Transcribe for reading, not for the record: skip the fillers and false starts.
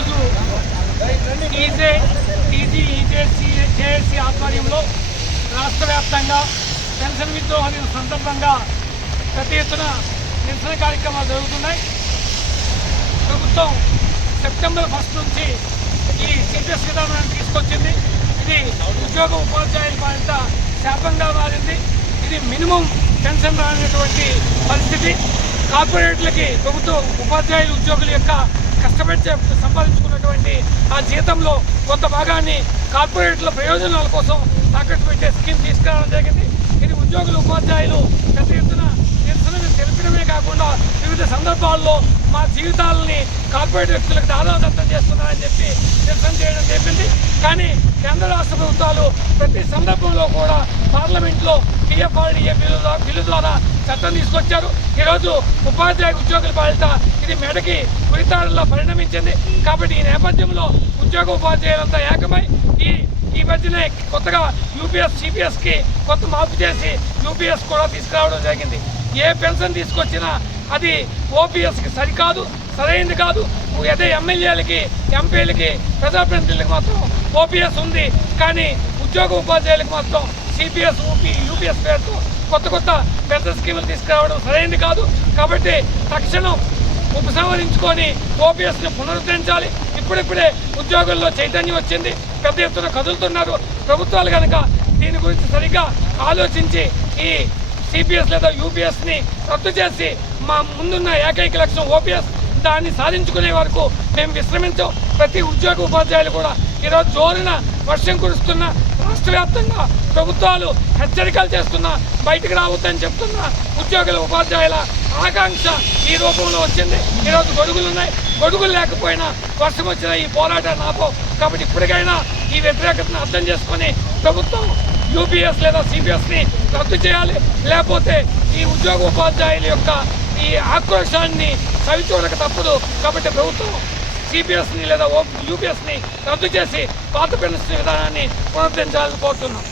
ఈరోజు జేఏసీ ఆధ్వర్యంలో రాష్ట్ర వ్యాప్తంగా పెన్షన్ విద్రోహ దిన సందర్భంగా పెద్ద ఎత్తున నిరసన కార్యక్రమాలు జరుగుతున్నాయి. ప్రభుత్వం సెప్టెంబర్ 1 నుంచి ఈ సిపిఎస్ విధానాన్ని తీసుకొచ్చింది. ఇది ఉద్యోగ ఉపాధ్యాయుల బాధ్యత శాపంగా మారింది. ఇది మినిమం పెన్షన్ రానటువంటి పరిస్థితి. కార్పొరేట్లకి ప్రభుత్వం ఉపాధ్యాయులు ఉద్యోగుల యొక్క కష్టపడి సంపాదించుకున్నటువంటి ఆ జీతంలో కొంత భాగాన్ని కార్పొరేట్ల ప్రయోజనాల కోసం తాకట్టు పెట్టే స్కీమ్ తీసుకురావడం జరిగింది. ఇది ఉద్యోగులు ఉపాధ్యాయులు పెద్ద ఎత్తున నిరసన తెలిపడమే కాకుండా వివిధ సందర్భాల్లో మా జీవితాలని కార్పొరేట్ వ్యక్తులకు దాదాదత్తం చేస్తున్నారని చెప్పి నిరసన చేయడం జరిగింది. కానీ కేంద్ర రాష్ట్ర ప్రభుత్వాలు ప్రతి సందర్భంలో కూడా పార్లమెంట్లో పిఎఫ్ఆర్డీఏ బిల్లు ద్వారా చట్టం తీసుకొచ్చారు. ఈరోజు ఉపాధ్యాయ ఉద్యోగుల బాధ్యత ఇది మెడకి ఉరితాడులా పరిణమించింది. కాబట్టి ఈ నేపథ్యంలో ఉద్యోగ ఉపాధ్యాయులంతా ఏకమై ఈ మధ్యనే కొత్తగా యూపీఎస్ సిపిఎస్కి కొత్త మార్పు చేసి యూపీఎస్ కూడా తీసుకురావడం జరిగింది. ఏ పెన్షన్ తీసుకొచ్చినా అది ఓపీఎస్కి సరికాదు, సరైనది కాదు. అదే ఎమ్మెల్యేలకి ఎంపీలకి ప్రజాప్రతినిధులకు మాత్రం ఓపీఎస్ ఉంది. కానీ ఉద్యోగ ఉపాధ్యాయులకు మాత్రం సిపిఎస్ యూపీఎస్ పేరుతో కొత్త పెద్ద స్కీములు తీసుకురావడం సరైనది కాదు. కాబట్టి తక్షణం ఉపసంహరించుకొని ఓపీఎస్ని పునరుద్ధరించాలి. ఇప్పుడిప్పుడే ఉద్యోగుల్లో చైతన్యం వచ్చింది, పెద్ద ఎత్తున కదులుతున్నారు. ప్రభుత్వాలు కనుక దీని గురించి సరిగ్గా ఆలోచించి ఈ సిపిఎస్ లేదా యూపీఎస్ని రద్దు చేసి మా ముందున్న ఏకైక లక్ష్యం ఓపీఎస్, దాన్ని సాధించుకునే వరకు మేము విశ్రమించాం. ప్రతి ఉద్యోగ ఉపాధ్యాయులు కూడా ఈరోజు జోరున వర్షం కురుస్తున్న రాష్ట్ర వ్యాప్తంగా ప్రభుత్వాలు హెచ్చరికలు చేస్తున్నా, బయటకు రావద్దని చెప్తున్నా ఉద్యోగుల ఉపాధ్యాయుల ఆకాంక్ష ఈ రూపంలో వచ్చింది. ఈరోజు గొడుగులు ఉన్నాయి. గొడుగులు లేకపోయినా వర్షం వచ్చిన ఈ పోరాటాన్ని ఆపం. కాబట్టి ఇప్పటికైనా ఈ వ్యతిరేకతను అర్థం చేసుకొని ప్రభుత్వం యూపీఎస్ లేదా సిపిఎస్ని రద్దు చేయాలి. లేకపోతే ఈ ఉద్యోగ ఉపాధ్యాయుల యొక్క ఈ ఆక్రోశాన్ని సవిచూడక తప్పదు. కాబట్టి ప్రభుత్వం సిపిఎస్ని లేదా యూపీఎస్ని రద్దు చేసి పాత పెన్షన్ విధానాన్ని పునరుద్ధరించాలని కోరుతున్నాం.